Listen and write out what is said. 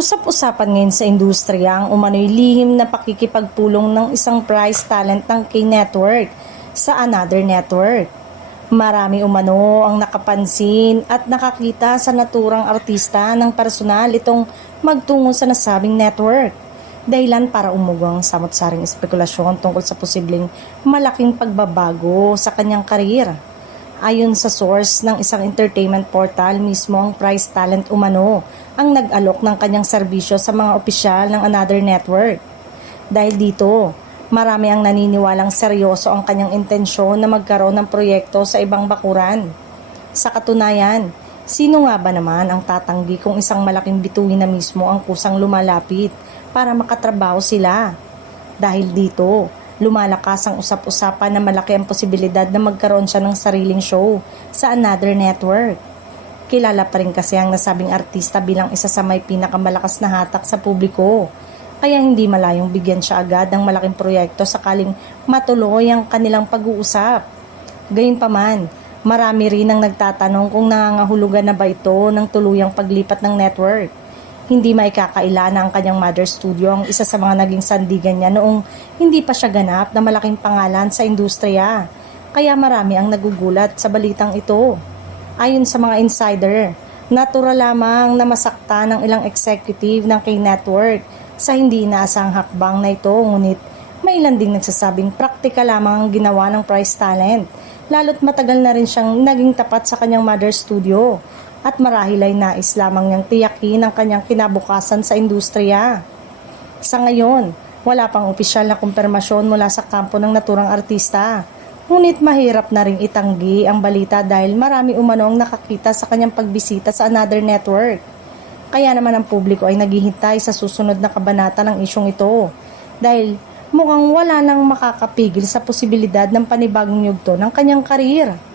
Usap-usapan ngayon sa industriya ang umano'y lihim na pakikipagpulong ng isang prize talent ng K-Network sa Another Network. Marami umano ang nakapansin at nakakita sa naturang artista ng personal itong magtungo sa nasabing network. Dahilan para umugang samot-saring espekulasyon tungkol sa posibleng malaking pagbabago sa kanyang karir. Ayon sa source ng isang entertainment portal, mismo ang prize talent umano ang nag-alok ng kanyang serbisyo sa mga opisyal ng Another Network. Dahil dito, marami ang naniniwalang seryoso ang kanyang intensyon na magkaroon ng proyekto sa ibang bakuran. Sa katunayan, sino nga ba naman ang tatanggi kung isang malaking bituin na mismo ang kusang lumalapit para makatrabaho sila? Dahil dito, lumalakas ang usap-usapan na malaki ang posibilidad na magkaroon siya ng sariling show sa Another Network. Kilala pa rin kasi ang nasabing artista bilang isa sa may pinakamalakas na hatak sa publiko. Kaya hindi malayong bigyan siya agad ng malaking proyekto sakaling matuloy ang kanilang pag-uusap. Gayunpaman, marami rin ang nagtatanong kung nangangahulugan na ba ito ng tuluyang paglipat ng network. Hindi maikakaila na ang kanyang mother studio ang isa sa mga naging sandigan niya noong hindi pa siya ganap na malaking pangalan sa industriya. Kaya marami ang nagugulat sa balitang ito. Ayon sa mga insider, natural lamang na masakta ng ilang executive ng K-Network sa hindi inaasahang hakbang na ito, ngunit may ilan ding nagsasabing praktika lamang ang ginawa ng prize talent, lalo't matagal na rin siyang naging tapat sa kanyang mother studio at marahil ay nais lamang niyang tiyakin ang kanyang kinabukasan sa industriya. Sa ngayon, wala pang opisyal na kumpirmasyon mula sa kampo ng naturang artista, ngunit mahirap na ring itanggi ang balita dahil marami umano ang nakakita sa kanyang pagbisita sa Another Network. Kaya naman ang publiko ay naghihintay sa susunod na kabanata ng isyong ito dahil mukhang wala nang makakapigil sa posibilidad ng panibagong yugto ng kanyang karir.